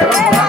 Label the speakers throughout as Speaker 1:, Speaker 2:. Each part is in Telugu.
Speaker 1: Yeah.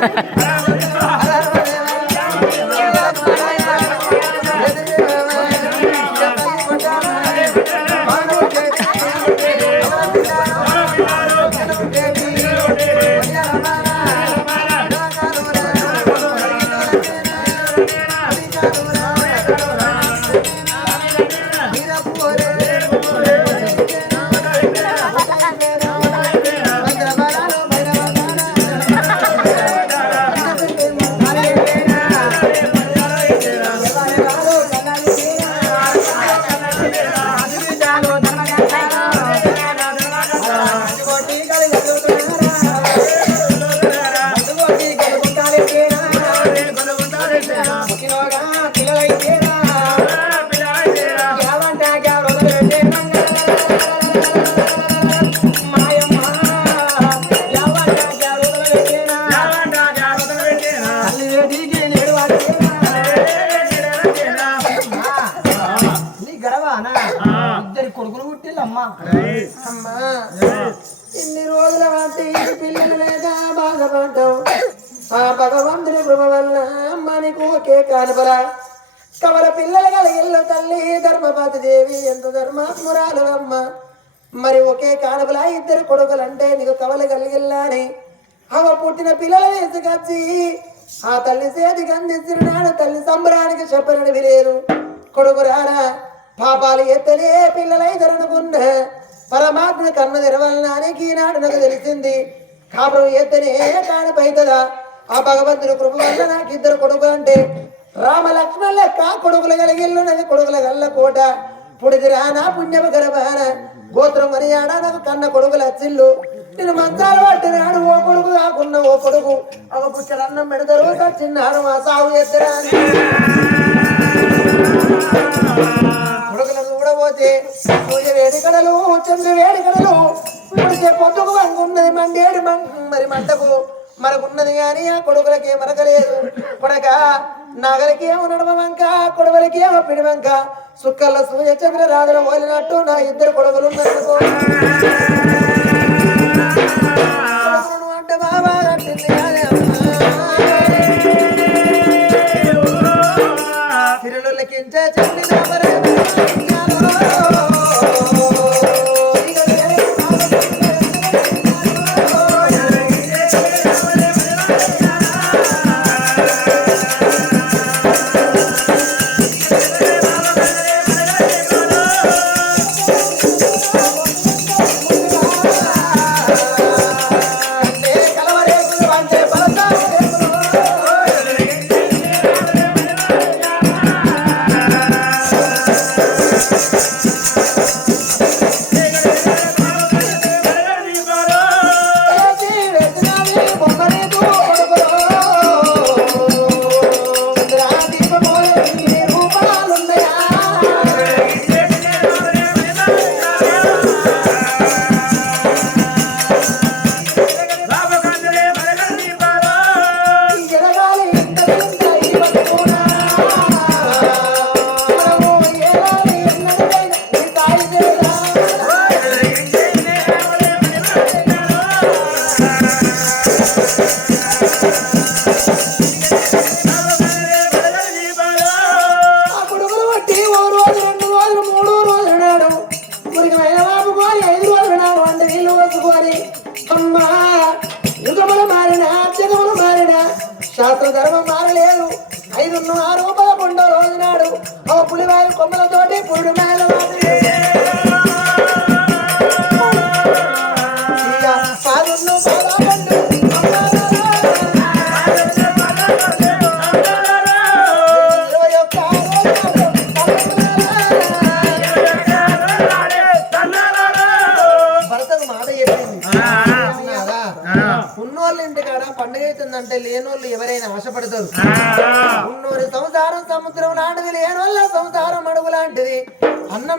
Speaker 1: Yeah. ఒకే కానుపల కవల పిల్లలు ఇల్లు తల్లి ధర్మపాతి దేవి ఎంత ధర్మాత్మురాలు అమ్మ. మరి ఒకే కానుపల ఇద్దరు కొడుకులంటే నీకు కవల కలిగిల్లాని. అవ పుట్టిన పిల్లల వేసుకొచ్చి ఆ తల్లి చేతికి అందించినాడు తల్లి సంబరానికి చెప్పనని విలేదు కొడుకు రారా పాపాలు ఎత్తలే పిల్లలైదరనుకున్న పరమాత్మ కన్న తెరవలనానికి ఈనాడు నాకు తెలిసింది. కాపురం ఎత్తనే కానుపైతదా? ఆ భగవంతుని కృప వల్ల నాకు ఇద్దరు కొడుకులు అంటే రామ లక్ష్మణ లెక్క కొడుకులు కలిగిల్లు నది కొడుకుల గల్ల కోట. పుడిదిరానా పుణ్యమ గర్భాన. గోత్రం అని ఆడా నాకు కన్న కొడుకుల చిల్లు. నేను మంత్రాలు పట్టినాడు ఓ కొడుకు కాకున్న ఓ కొడుకు. ఒక పుచ్చడు అన్నం పెడతారు చిన్నాడు మా సాగు ఎద్దరా కొడుకులను చూడబోతే సూర్య వేడికడలు చంద్ర వేడికడలు పుడితే పొద్దుకు వంగున్నది మండేడు మం మరి మంటకు. మనకున్నది కానీ ఆ కొడుకులకి మరకలేదు. కొడక నాగలికి ఏమో నడమ వంక కొడవలకి ఏమో పిడివంక. సుక్కల సూర్య చంద్ర రాజుల ఓలినట్టు నా ఇద్దరు కొడుకులు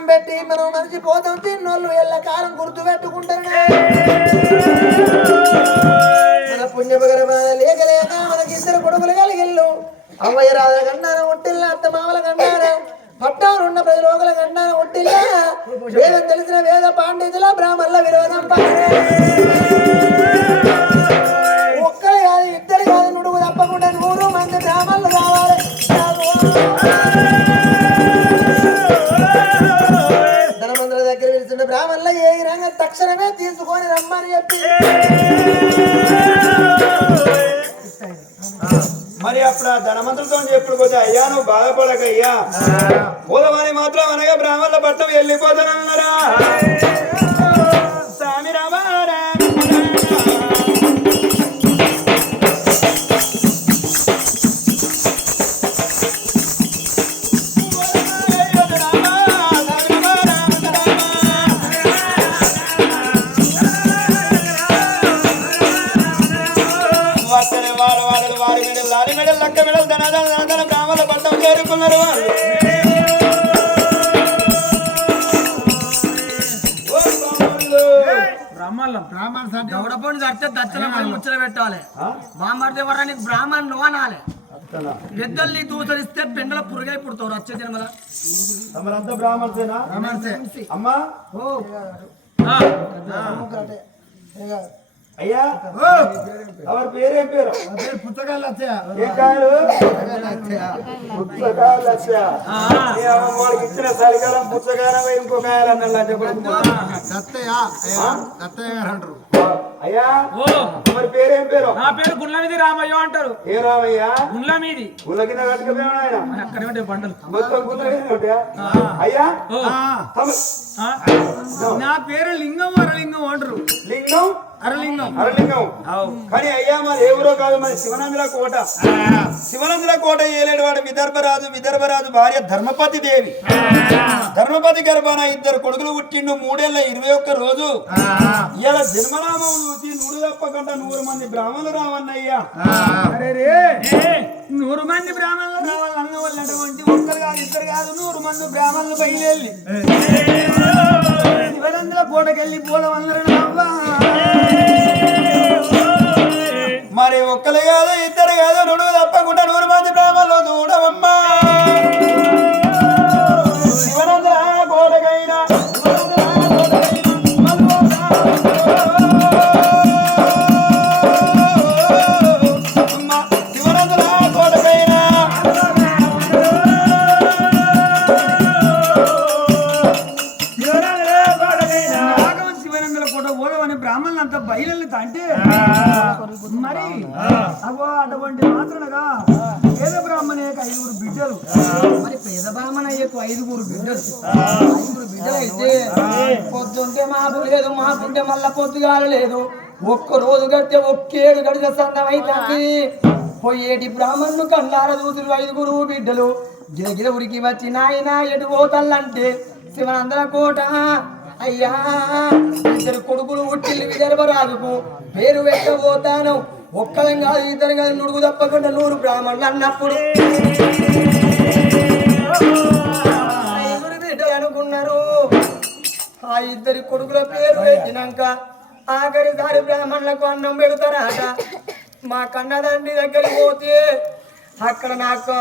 Speaker 2: అన్నం పెట్టి మనం మర్చిపోతాం తిన్నోళ్ళు ఎల్లకాలం గుర్తు పెట్టుకుంటారు మన పుణ్యపగర లేక లేక మనకి ఇద్దరు కొడుకులు కలిగిల్లు. అవ్వయ్య రాజుల గండాన ఒట్టిల్ల అత్త మామల గండాన పట్టాలు ఉన్న ప్రతి లోకల గండాన ఒట్టిల్ల. వేదం తెలిసిన వేద పాండితుల బ్రాహ్మణుల విరోధం పాడే
Speaker 3: ధనవంతులతో చెప్పుడు పోతే అయ్యా నువ్వు బాధపడక అయ్యా పోదమని మాత్రం అనగా బ్రాహ్మణుల పట్టం వెళ్ళిపోతానన్నారా? ధనాదన ధనాదన బ్రాహ్మణుల పట్టం చేరుకున్నారు.
Speaker 2: దౌడపోని కడితే దచ్చన ముచ్చట పెట్టాలి. బామ్మడితే ఎవరా నీకు బ్రాహ్మణులు అనాలి.
Speaker 3: అత్తనా.
Speaker 2: పెద్దలు నీ దూసరిస్తే పెండల పురుగై పుడతారు వచ్చే జన్మల
Speaker 3: తమరంతా బ్రాహ్మణుసేనా అమ్మా? అయ్యా ఎవరి పేరేం పేరు?
Speaker 2: పుస్తకాలు
Speaker 3: ఇచ్చిన ఇంకో
Speaker 2: అంటారు.
Speaker 3: అయ్యా మరి పేరేం పేరు?
Speaker 4: నా పేరు గుండ్లమిది రామయ్య అంటారు.
Speaker 3: ఏ రామయ్యా?
Speaker 4: గుండ్ల మీది
Speaker 3: గుళ్ళ కింద కట్టుకుపోయాడు ఆయన
Speaker 4: అక్కడే ఉంటాయి బండలు.
Speaker 3: మొత్తం కింద? అయ్యా?
Speaker 2: నా పేరు లింగం అరలింగం అంటారు.
Speaker 3: లింగం?
Speaker 2: అరలింగం.
Speaker 3: అరలింగం. కానీ అయ్యా మరి ఎవరో కాదు మరి శివనందుల కోట. శివనందుల కోట ఏలేడు వాడు విదర్భరాజు విదర్భరాజు భార్య ధర్మపతి దేవి. ధర్మపతి గర్భాన ఇద్దరు కొడుకులు పుట్టిండు. మూడేళ్ళ ఇరవై ఒక్క రోజు. ఇలా జన్మనామం చూసి నూరు తప్పకుండా నూరు మంది బ్రాహ్మణులు రావన్నయ్యా.
Speaker 2: నూరు మంది బ్రాహ్మణులు రావాలి అన్న వాళ్ళు అటువంటి ఒక్కరు కాదు ఇద్దరు కాదు నూరు మంది బ్రాహ్మణులు బయలుదేరి. శివనందుల కోటకెళ్ళి అందరూ అవ్వా
Speaker 3: మరి ఒక్కరు కాదు ఇద్దరు కాదు నువ్వు తప్పకుండా నూరు మంది ప్రేమలో చూడవమ్మా
Speaker 2: లేదు మాపుంటే మళ్ళా పొద్దుగాల లేదు. ఒక్క రోజు గడితే ఒక్కేడు గడిచ సందమైతుంది పోయేటి బ్రాహ్మణులు కన్నార దూతులు ఐదుగురు బిడ్డలు. గిరగిర ఉరికి వచ్చి నాయన ఎటు పోతల్లంటే శివనందన కోట. అయ్యా ఇద్దరు కొడుకులు ఉట్టిల్లు విదర్భరాజుకు పేరు పెట్టబోతాను. ఒక్కలం కాదు ఇద్దరు కాదు నుడుగు తప్పకుండా నూరు బ్రాహ్మణులు అన్నప్పుడు. ఆ ఇద్దరి కొడుకుల పేరు పెట్టినాక ఆఖరిసారి బ్రాహ్మణులకు అన్నం పెడతారట. మా కన్నదండ్రి దగ్గరికి పోతే అక్కడ నాకు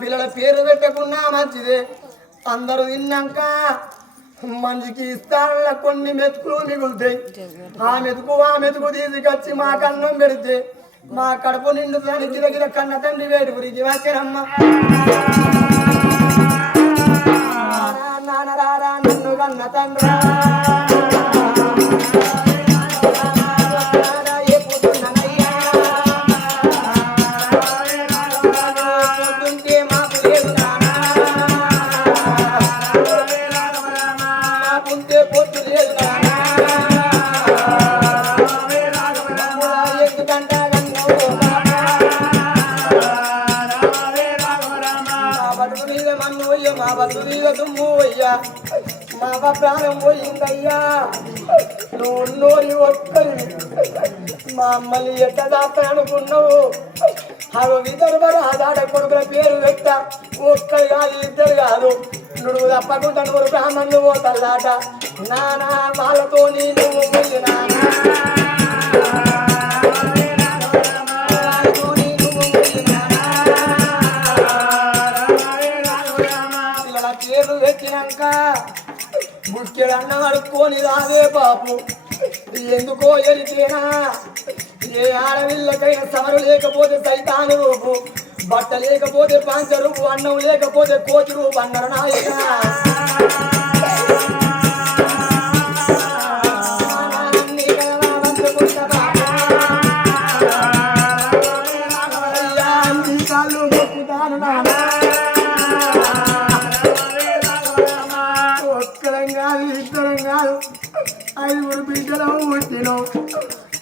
Speaker 2: పిల్లల పేరు పెట్టకున్నా మంచిదే. అందరూ తిన్నాక మనిషికి ఇస్తానన్న కొన్ని మెతుకులు మిగులుతాయి. ఆ మెతుకు ఆ మెతుకు తీసుకొచ్చి మా కన్నం పెడితే మా కడుపు నిండు దానికి దగ్గర కన్న తండ్రి వేడి గురికి వచ్చారమ్మ నానరారా నన్ను కన్న తండ్రా. మా బతుకు మీద మన్ను మా దుమ్ము అయ్యా ప్రాణం పోయిందయ్యా నువ్వు నోరి ఒక్కరి మా అమ్మల్ని ఎట్ట దాస్తా అవి విదర్భ కొడుకుల పేరు పెట్ట ఒక్కరు కాదు ఇద్దరు కాదు. నువ్వు తప్పకుండా నువ్వు బ్రాహ్మణులు పోతల్లాట నానా వాళ్ళతో నేను వెళ్ళినా బుక్కెడు అన్నం అడుక్కొని రాదే బాపు. ఎందుకో ఎరికేనా? ఏ ఆడవిల్లకైనా సమరు లేకపోతే సైతాను రూపు. బట్ట లేకపోతే పంచ రూపు అన్నం లేకపోతే కోతి రూపు అన్నారు నాయన.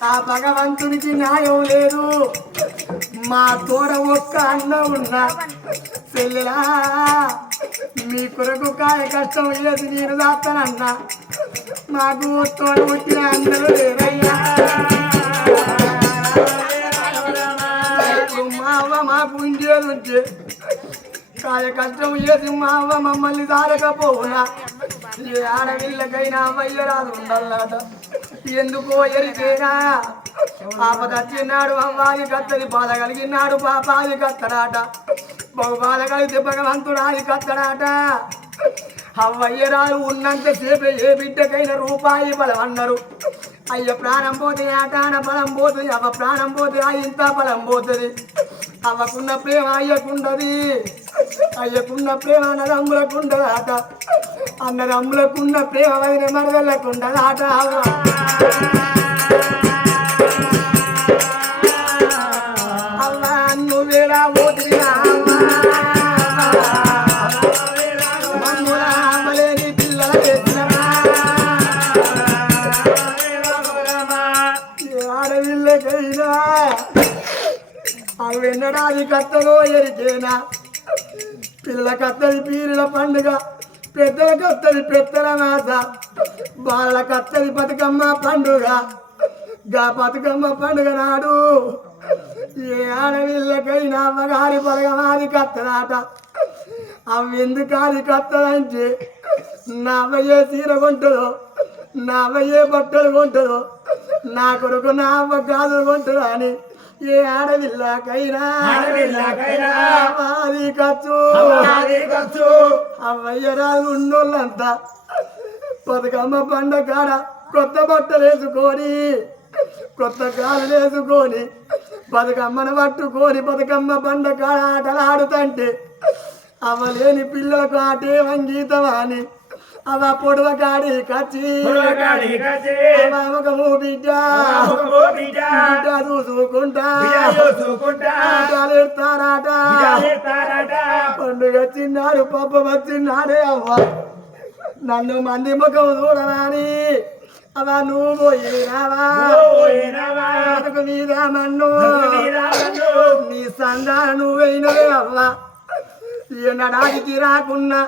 Speaker 2: ఆ భగవంతునికి న్యాయం లేదు. మా తోడ ఒక్క అన్న ఉన్నా. చెల్లెలా మీ కొరకు కాయ కష్టం లేదు నేను దాస్తానన్నా మాకు తోడ వచ్చిన అందరూ లేరయ్యా. మా అవ్వ మాకు ఉండేది ఉంటే. కాయ కష్టం చేసి మా అవ్వ మమ్మల్ని దారకపోవునా. ఏ ఆడవిల్లకైనా అవ్వయ్యరాదు ఉండాలట ఎందుకో ఎరికేనా? ఆపద వచ్చినాడు అమ్మాయి కత్తది బాధ కలిగినాడు పాపాది కత్తడాట బహు బాధ కలిగితే భగవంతుడు కత్తడాట అవ్వయ్యరాలు ఉన్నంత సేపు ఏ బిడ్డకైనా రూపాయి బలం అన్నారు. అయ్య ప్రాణం పోతే ఆటాన బలం పోతుంది అవ్వ ప్రాణం పోతే ఆ ఇంత బలం పోతుంది. అవ్వకున్న ప్రేమ అయ్యకుండది. అయ్యకున్న ప్రేమ అన్నదమ్ములకుండదాట అన్నదమ్ములకున్న ప్రేమ వదిన మరదల్లకుండదాట అవ్వ అవి వినడానికి కత్తలో ఎరికేనా? పిల్లల కత్తది పీరుల పండుగ పెద్దల కత్తది పెద్దల మాస వాళ్ళ కత్తది బతుకమ్మ పండుగ. గా బతుకమ్మ పండుగ నాడు ఏ ఆడవిల్లకైనా మగారి పలగమాది కత్తదాట అవి ఎందుకు అది కత్తదంటే నా అవ్వయ్యే చీర కొంటుందో నా అవ్వయ్యే బట్టలు కొంటుందో నా కొడుకు నా అవ్వ గాజులు కొంటుందో అని ఏ ఆడవిల్లకైనా అది ఖర్చు. అవ్వయ్య బతుకమ్మ పండ కాడ కొత్త బట్టలు వేసుకొని కొత్త కాలు వేసుకొని బతుకమ్మను పట్టుకొని బతుకమ్మ పండ కాడ ఆటలు ఆడుతంటే అవలేని పిల్లలకు ఆటే సంగీతం అని అవ పొడవ కాడి కచ్చి అవ ముఖము బిడ్డ బిడ్డ చూసుకుంటా ఎడతారాట పండుగ వచ్చినాడు పప్ప వచ్చినాడే అవ్వ నన్ను మంది ముఖం చూడరాని అవ నువ్వు పోయినావా మీద మన్ను నీ సందా నువ్వైనవే అవ్వ ఈనాడికి రాకున్నా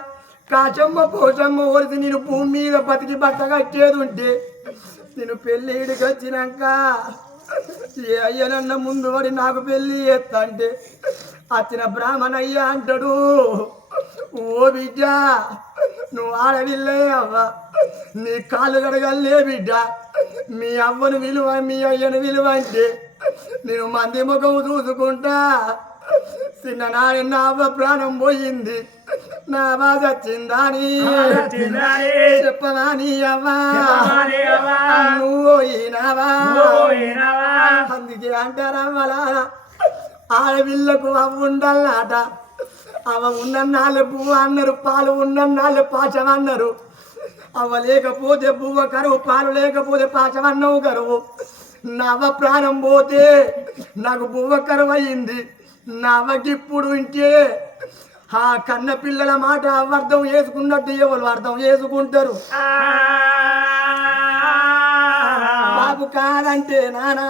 Speaker 2: కాచమ్మ పోచమ్మ ఓడిసి నేను భూమి మీద బతికి బట్ట కట్టేది ఉంటే నేను పెళ్ళిడికి వచ్చినాక ఏ అయ్యనన్న ముందు పడి నాకు పెళ్ళి చేస్తా అంటే బ్రాహ్మణ బ్రాహ్మణయ్య అంటాడు ఓ బిడ్డ నువ్వు ఆడవిల్లే అవ్వ. నీ కాళ్ళు కడగలే బిడ్డ. మీ అవ్వను విలువ మీ అయ్యను విలువ అంటే నేను మంది ముఖం చూసుకుంటా. చిన్న నాయన అవ్వ ప్రాణం పోయింది. నా బాధ వచ్చిందని చెప్పనా నీ అవ్వా నువ్వు అందుకే అంటారవ్వలా. ఆడపిల్లకు అవ్వ ఉండాలట అవ ఉన్నన్నాళ్ళు పువ్వు అన్నారు పాలు ఉన్నన్నాళ్ళు పాచం అన్నారు. అవ్వ లేకపోతే పువ్వ కరువు పాలు లేకపోతే పాచం అన్నవు కరువు. నవ ప్రాణం పోతే నాకు పువ్వ కరువు అయింది నవకిప్పుడు ఇంటే ఆ కన్న పిల్లల మాట అర్థం చేసుకున్నట్టు ఎవరు అర్థం చేసుకుంటారు? బాబు
Speaker 5: కాదంటే నానా.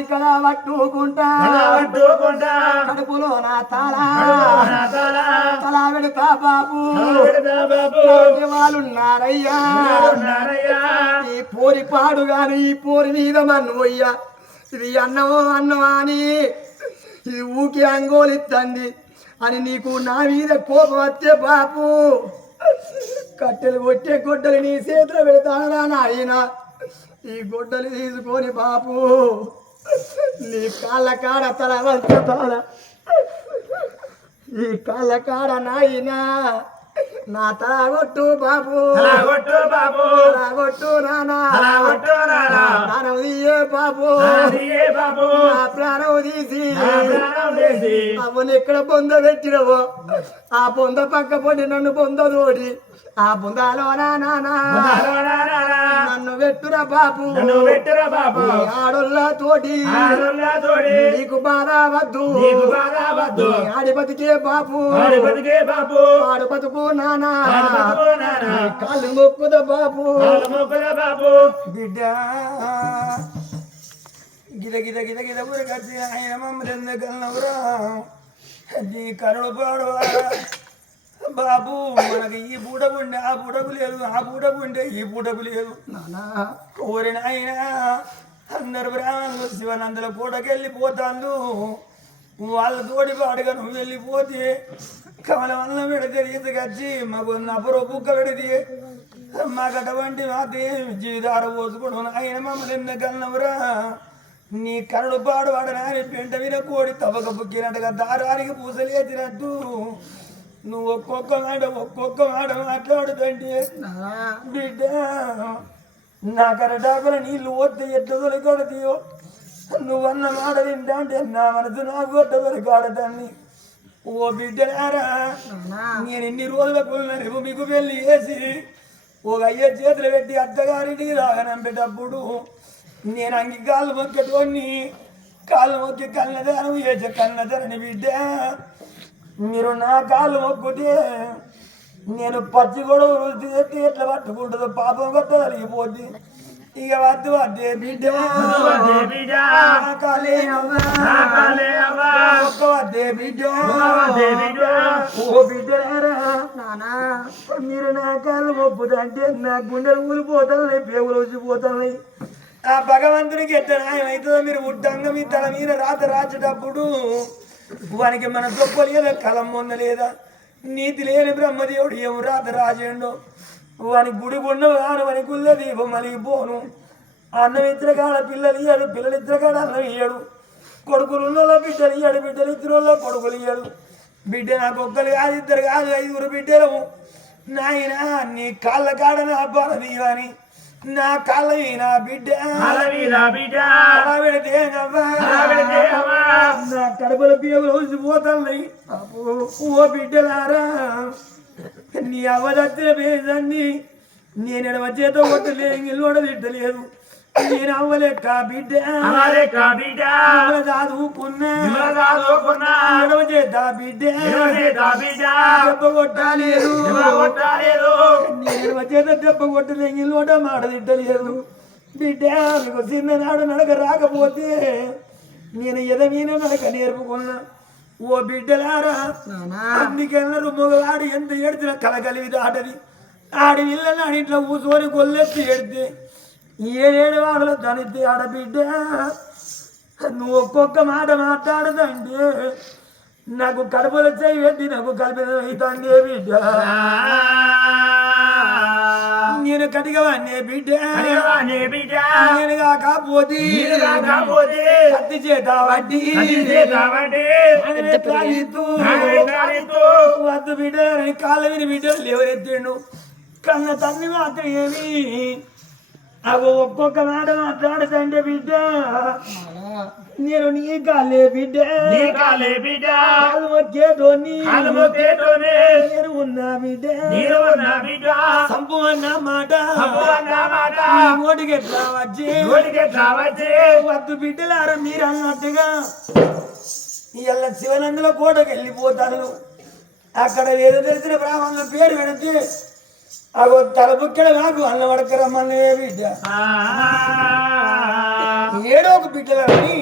Speaker 5: ఇక్కడ పట్టుకుంటా. కడుపులో నా తాళ. తలా పెడతా బాబు. వాళ్ళున్నారయ్యా ఈ పోరి పాడు గాని ఈ పోరి మీద మన్ను అయ్యా ఇది అన్నమో అన్నమా అని. ఇది ఊకి అంగోలిత్తంది. అని నీకు నా మీద కోపం వస్తే బాపు. కట్టెలు కొట్టే గొడ్డలు నీ చేతిలో పెడతానరా నాయన. ఈ గొడ్డలు తీసుకొని బాపు. నీ కాళ్ళ కాడ తల వంచుతాన. ఈ కాళ్ళ కాడ నాయనా. నా తల కొట్టు బాపు తల కొట్టు నానా. ప్రాణం తీయే బాపు నా ప్రాణం తీసి. అవును ఎక్కడ బొంద పెట్టినవో? ఆ బొంద పక్క పొడి నన్ను బొంద తోడి ఆ బొందాలో నానా. నన్ను పెట్టురా బాపు ఈ ఆడోళ్ళ తోటి. నీకు బాధ వద్దు. నీ ఆడి బతికే బాపు ఆడు బతుకు నానా. నీ కాళ్ళు మొక్కుద బాపు బిడ్డ. గిద గిద గిద గిద ఊరకచ్చి ఆయన మమ్మల్ని కన్నవురా నీ కరుడు పాడువా బాబు మనకి ఈ పూటకు ఉండే ఆ పూటకు లేదు ఆ పూటకు ఉండే ఈ పూటకు లేదు ఓరి నాయన అందరు బ్రాహ్మణులు శివనందుల పూటకి వెళ్ళిపోతాను వాళ్ళ తోడి పాడుగా నువ్వు వెళ్ళిపోతే కమలం అన్నం పెడితే ఈతకొచ్చి మాకు నపరో బుక్క పెడితే మాకు అటువంటి మాతే జీవితార పోసుకోవడం ఆయన మమ్మల్ని ఎందుకన్నవరా నీ కరుడు పాడు వాడనాని పెంట విన కోడి తవ్వక బుక్కినట్టుగా దారానికి పూసలేసినట్టు నువ్వు ఒక్కొక్క మాట ఒక్కొక్క మాట మాట్లాడుతుంటే బిడ్డ నా కరటాకుల నీళ్ళు వద్ద ఎట్లా తొలగొడతీయో నువ్వన్న మాట వింటే నా మనసు నాకు కొట్ట తొలగాడదాన్ని ఓ బిడ్డలారా నేను ఎన్ని రోజులకు రేపు మీకు పెళ్ళి చేసి ఒక అయ్య చేతులు పెట్టి అత్తగారికి రాగనంపేటప్పుడు నేను అంగి కాళ్ళు మొక్కటోని కాళ్ళు మొక్కి కన్నదానం చేసే కన్నదరని బిడ్డ మీరు నా కాళ్ళు మొక్కుతే నేను పచ్చి గొడవ రుచి ఎట్లా పట్టుకుంటుందో పాపం కొత్త కలిగిపోద్ది ఇక వద్దు వద్దే బిడ్డ కాలే బిడ్డ ఓ బిడ్డలారా నానా మీరు నా కాళ్ళు మొప్పుదంటే నా గుండెలు ఊలిపోతున్నాయి పేగులు వచ్చిపోతున్నాయి ఆ భగవంతునికి ఎట్ట న్యాయం అవుతుందో మీరు ఉడ్డంగా మీ తల మీద రాత రాచేటప్పుడు వానికి మన గొప్ప లేదా కలం పొందలేదా నీతి లేని బ్రహ్మదేవుడు ఏం రాత రాజేండు వాని గుడి గుండ వాని వాని గుళ్ళ దీపం మలిగిపోను అన్నం ఇద్దరు కాడ పిల్లలు ఇయ్యాడు పిల్లలు ఇద్దరు కాడ అన్నం ఇయ్యాడు. కొడుకులు బిడ్డలు ఇయ్యాడు బిడ్డలు ఇద్దరు కొడుకులు ఇయ్యాడు బిడ్డ నాకు ఒక్కరు కాదు ఇద్దరు కాదు ఐదుగురు బిడ్డలు. నాయన నీ కాళ్ళ కాడ నా బాలది అని నా కాళ్ళ నా బిడ్డ. నా కడుపుల పిల్లలు ఊసిపోతున్నాయి ఓ బిడ్డలారా. నీ అవదత్తిన పేదండి నేను ఎడమ చేత కొట్టలే ఇల్లు తిట్టలేదు నేను అవ్వలేక బిడ్డ. ఇవాళ చదువుకున్నా ఎడమ చేత బిడ్డ. దెబ్బ కొట్టాలేదు. నేను ఎడమ చేత దెబ్బ కొట్టలే ఇల్లు మాట తిట్టలేదు బిడ్డ మీకు చిన్ననాడు నడక రాకపోతే నేను ఎదమీన నడక నేర్పుకున్నా. ఓ బిడ్డలారా అందుకెళ్ళరు మగవాడు ఎంత ఏడిచిన కలగలివి దాటది ఆడి ఇళ్ళని ఆడి ఇంట్లో కూర్చొని గొల్లెత్తి ఏడితే ఏడేడు వాడలు తనితే ఆడబిడ్డ. నువ్వు ఒక్కొక్క మాట మాట్లాడదంటే నాకు కడుపులో చేయి నాకు కల్పితం అవుతుంది బిడ్డ. నేను కటిగవాన్నే బిడ్డ నేను కాకపోతే కత్తి చేత వడ్డీ వద్దు బిడ్డ కాళ్ళ విని బిడ్డలు లేవరెత్తిండు కన్న తల్లి మాత్రం ఏమి అవి ఒక్కొక్క మాట మాట్లాడుతంటే బిడ్డ నేను నీ కాలే బిడ్డ కాలు మొక్కేటోని నేను ఉన్నా బిడ్డ సంపు అన్న మాట నీ నోటికి ఎట్లా వచ్చి వద్దు బిడ్డలారా మీరు అన్నట్టుగా ఇలా శివనందుల కోటకి వెళ్ళిపోతాను అక్కడ వేరే తెలిసిన బ్రాహ్మణుల పేరు పెడితే అగో తలబుక్కడ నాకు అన్న వడకరమ్మనే బిడ్డ ఏడో ఒక బిడ్డలని